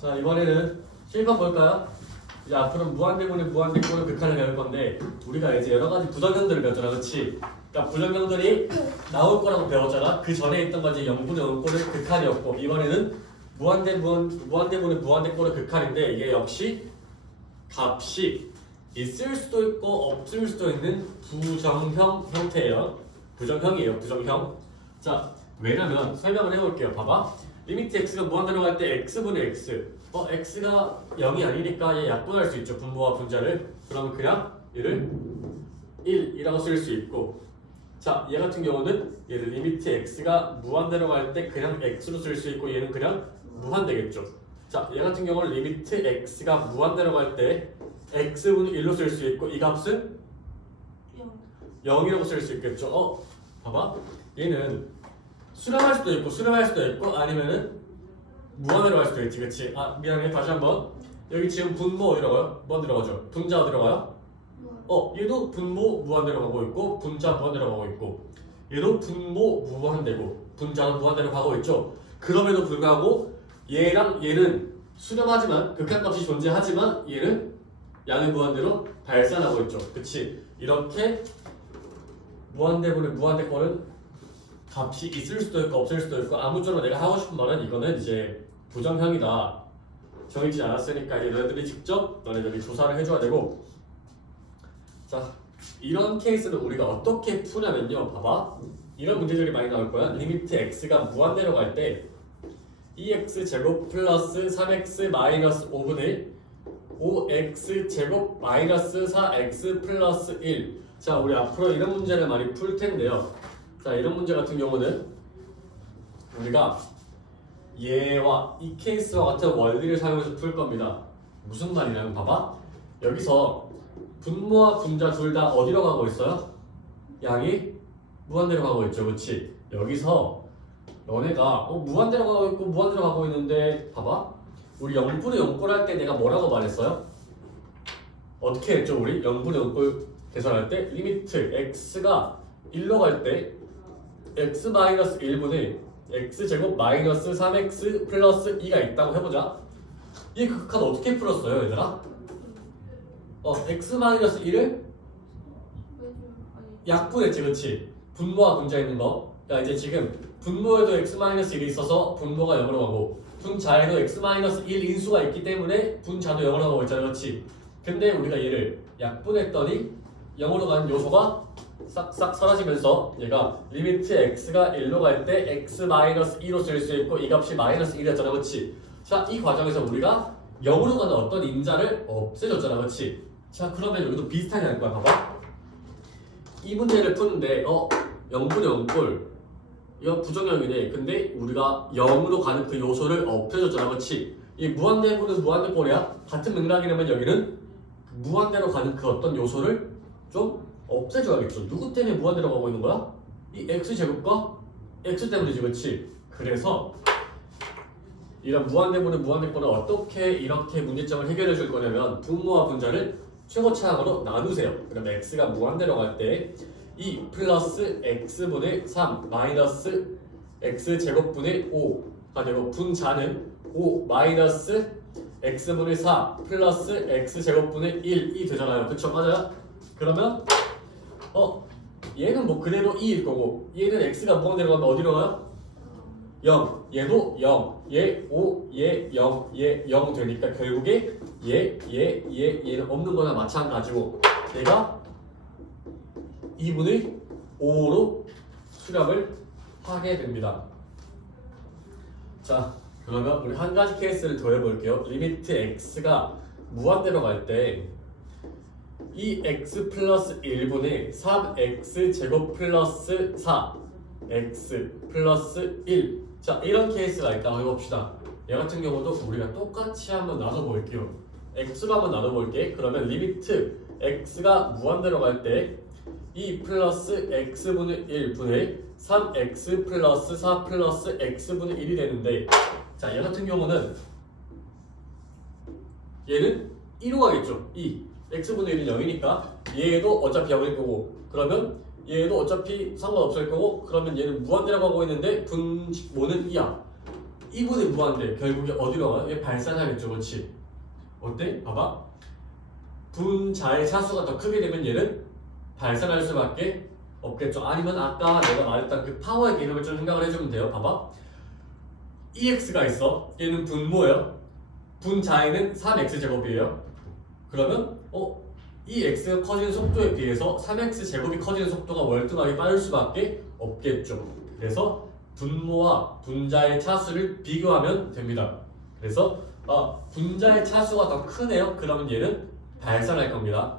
자, 이번에는 실판 볼까요? 이제 앞으로 무한대분의 무한대꼴을 극한을 배울 건데 우리가 이제 여러 가지 부정형들을 배웠잖아, 그렇지? 그러니까 부정형들이 나올 거라고 배웠잖아. 그 전에 있던 건 이제 영분의 영꼴의 극한이었고 이번에는 무한대분의 무한대꼴의 극한인데 이게 역시 값이 있을 수도 있고 없을 수도 있는 부정형 형태예요. 부정형이에요, 부정형. 자, 왜냐면 설명을 해볼게요. 봐봐. 리미트 x가 무한대로 갈 때 x분의 x. x가 0이 아니니까 얘 약분할 수 있죠. 분모와 분자를. 그러면 그냥 얘를 1이라고 쓸 수 있고. 자, 얘 같은 경우는 얘를 리미트 x가 무한대로 갈 때 그냥 x로 쓸 수 있고 얘는 그냥 무한대겠죠. 자, 얘 같은 경우는 리미트 x가 무한대로 갈 때 x분의 1로 쓸 수 있고 이 값은 0이라고 쓸 수 있겠죠. 봐봐. 얘는 수렴할 수도 있고 수렴할 수도 있고 아니면은 무한대로 갈 수도 있지, 그치? 미안해, 다시 한번. 여기 지금 분모 들어가요? 뭐 들어가죠? 분자 들어가요? 얘도 분모 무한대로 가고 있고 분자 무한대로 가고 있고 얘도 분모 무한대고 분자는 무한대로 가고 있죠. 그럼에도 불구하고 얘랑 얘는 수렴하지만 극한값이 존재하지만 얘는 양의 무한대로 발산하고 있죠, 그치? 이렇게 무한대분의 무한대꼴은 값이 있을 수도 있고 없을 수도 있고 아무쪼록 내가 하고 싶은 말은 이거는 이제 부정형이다. 정해지지 않았으니까 이제 너희들이 직접 너네들이 조사를 해줘야 되고. 자, 이런 케이스는 우리가 어떻게 푸냐면요. 봐봐. 이런 문제들이 많이 나올 거야. 리미트 x가 무한대로 갈 때 2x 제곱 플러스 3x 마이너스 5분의 5x 제곱 마이너스 4x 플러스 1. 자, 우리 앞으로 이런 문제를 많이 풀 텐데요. 자, 이런 문제 같은 경우는 우리가 얘와 이 케이스와 같은 원리를 사용해서 풀 겁니다. 무슨 말이냐면 봐봐. 여기서 분모와 분자 둘 다 어디로 가고 있어요? 양이 무한대로 가고 있죠, 그렇지? 여기서 너네가 무한대로 가고 있고 무한대로 가고 있는데 봐봐. 우리 0분의 0꼴 할 때 내가 뭐라고 말했어요? 어떻게 했죠, 우리? 0분의 0꼴 계산할 때 리미트 x가 1로 갈 때 x-1분의 x제곱 마이너스 3x 플러스 2가 있다고 해보자. 이 극한 어떻게 풀었어요, 얘들아? x-1을 약분했지, 그렇지? 분모와 분자 있는 거. 야, 이제 지금 분모에도 x-1이 있어서 분모가 0으로 가고 분자에도 x-1 인수가 있기 때문에 분자도 0으로 가고 있잖아, 그렇지? 근데 우리가 얘를 약분했더니 0으로 가는 요소가 싹싹 사라지면서 얘가 리미트 x가 1로 갈 때 x-2로 쓸 수 있고 이 값이 마이너스 1이었잖아, 그렇지? 자, 이 과정에서 우리가 0으로 가는 어떤 인자를 없애줬잖아, 그렇지? 자, 그러면 여기도 비슷하게 할 거야. 봐봐. 이 문제를 푸는데 0분의 0꼴 이거 부정형이네. 근데 우리가 0으로 가는 그 요소를 없애줬잖아, 그렇지? 이 무한대분은 무한대꼴이야. 같은 맥락이라면 여기는 무한대로 가는 그 어떤 요소를 좀 없애줘야겠죠. 누구 때문에 무한대로 가고 있는 거야? 이 x제곱과 x 때문이지, 그렇지? 그래서 이런 무한대분의 무한대꼴을 어떻게 이렇게 문제점을 해결해 줄 거냐면 분모와 분자를 최고차항으로 나누세요. 그러면 x가 무한대로 갈 때 2 플러스 x분의 3 마이너스 x제곱분의 5가 되고 분자는 5 마이너스 x분의 4 플러스 x제곱분의 1이 되잖아요. 그쵸? 맞아요? 그러면 얘는 뭐 그대로 2일 거고 얘는 x가 무한대로 가면 어디로 가요? 0. 얘도 0. 얘 5, 얘 0, 얘 0 되니까 결국에 얘는 없는 거나 마찬가지고 얘가 2분의 5로 수렴을 하게 됩니다. 자, 그러면 우리 한 가지 케이스를 더 해볼게요. 리미트 x가 무한대로 갈 때 2x 플러스 1분의 3x 제곱 플러스 4x 플러스 1. 자, 이런 케이스가 있다고 해봅시다. 얘 같은 경우도 우리가 똑같이 한번 나눠볼게요. x로 한번 나눠볼게. 그러면 리미트 x가 무한대로 갈 때 2 플러스 x분의 1분의 3x 플러스 4 플러스 x분의 1이 되는데 자, 얘 같은 경우는 얘는 1로 가겠죠. 2 x분의 1은 0이니까 얘도 어차피 0일 거고 그러면 얘도 어차피 상관없을 거고 그러면 얘는 무한대로 가고 있는데 분모는 2야. 이분이 무한대. 결국에 어디로 가요? 얘 발산하겠죠. 그렇지? 어때? 봐봐. 분자의 차수가 더 크게 되면 얘는 발산할 수밖에 없겠죠. 아니면 아까 내가 말했던 그 파워의 개념을 좀 생각을 해주면 돼요. 봐봐. EX가 있어. 얘는 분모예요. 분자에는 3x제곱이에요. 그러면 이 x가 커지는 속도에 비해서 3x 제곱이 커지는 속도가 월등하게 빠를 수밖에 없겠죠. 그래서 분모와 분자의 차수를 비교하면 됩니다. 그래서 분자의 차수가 더 크네요. 그러면 얘는 발산할 겁니다.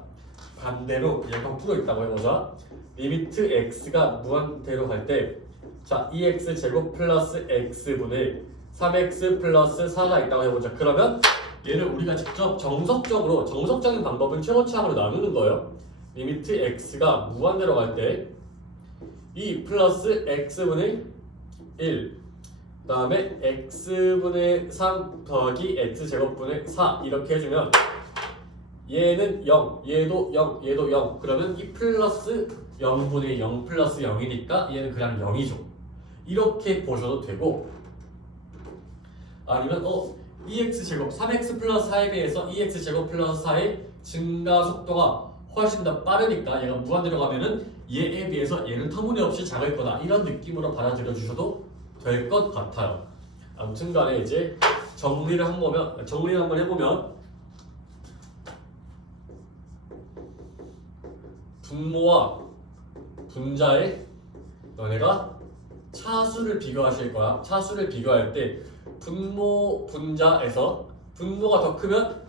반대로 약간 풀어 있다고 해보자. 리미트 x가 무한대로 갈 때, 자 2x 제곱 플러스 x분의 3x 플러스 4가 있다고 해보자. 그러면 얘를 우리가 직접 정석적인 방법은 최고차항으로 나누는 거예요. 리미트 x가 무한대로 갈 때 2 플러스 x분의 1, 그 다음에 x분의 3 더하기 x제곱분의 4 이렇게 해주면 얘는 0, 얘도 0, 얘도 0. 그러면 이 플러스 0분의 0 플러스 0이니까 얘는 그냥 0이죠. 이렇게 보셔도 되고, 아니면 2x제곱 3x 플러스 4에 비해서 2x제곱 플러스 4의 증가 속도가 훨씬 더 빠르니까 얘가 무한대로 가면은 얘에 비해서 얘는 터무니없이 작을 거다, 이런 느낌으로 받아들여 주셔도 될 것 같아요. 아무튼 간에 이제 정리를 한번 해보면 분모와 분자의 너네가 차수를 비교하실 거야. 차수를 비교할 때 분모, 분자에서 분모가 더 크면,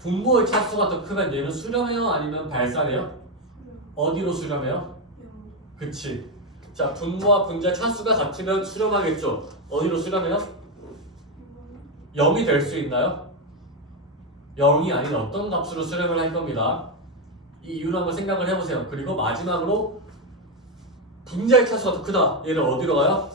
분모의 차수가 더 크면 얘는 수렴해요? 아니면 발산해요? 어디로 수렴해요? 그치. 자, 분모와 분자 차수가 같으면 수렴하겠죠. 어디로 수렴해요? 0이 될 수 있나요? 0이 아닌 어떤 값으로 수렴을 할 겁니다. 이 이유를 한번 생각을 해보세요. 그리고 마지막으로 분자의 차수가 더 크다. 얘를 어디로 가요?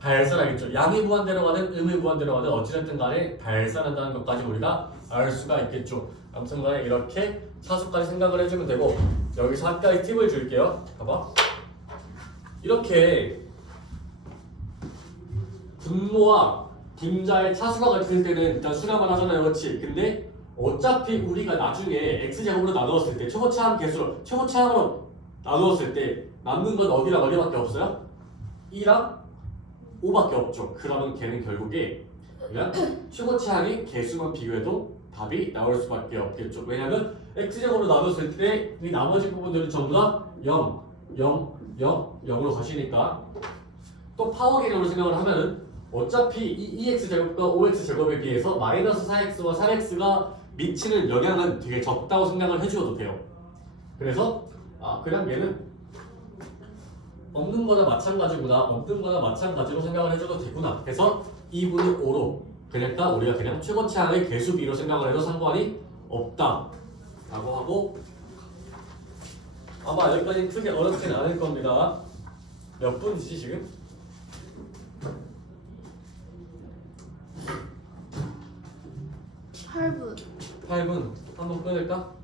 발산하겠죠. 양이 무한대로 가든 음이 무한대로 가든 어찌됐든 간에 발산한다는 것까지 우리가 알 수가 있겠죠. 아무튼 간에 이렇게 차수까지 생각을 해주면 되고, 여기서 한 가지 팁을 줄게요. 봐봐. 이렇게 분모와 분자의 차수가 같을 때는 일단 수렴을 하잖아요. 그렇지? 근데 어차피 우리가 나중에 x제곱으로 나누었을 때 최고차항으로 나누었을 때 남는 건 어디랑 어디밖에 없어요? 2랑 5밖에 없죠. 그러면 걔는 결국에 그냥 최고차항의 개수만 비교해도 답이 나올 수밖에 없겠죠. 왜냐면 x제곱으로 나눴을 때 이 나머지 부분들은 전부 다 0, 0, 0, 0으로 가시니까. 또 파워 개념으로 생각을 하면은 어차피 이 2x제곱과 5x제곱에 비해서 마이너스 4x와 3x가 미치는 영향은 되게 적다고 생각을 해주어도 돼요. 그래서 그냥 얘는 없는 거나 마찬가지로 생각을 해줘도 되구나. 그래서 2분의 5로 그러니까 우리가 그냥 최고차항의 개수비로 생각을 해도 상관이 없다 라고 하고, 아마 여기까지는 크게 어렵진 않을 겁니다. 몇 분이지 지금? 8분. 8분. 한번 끊을까?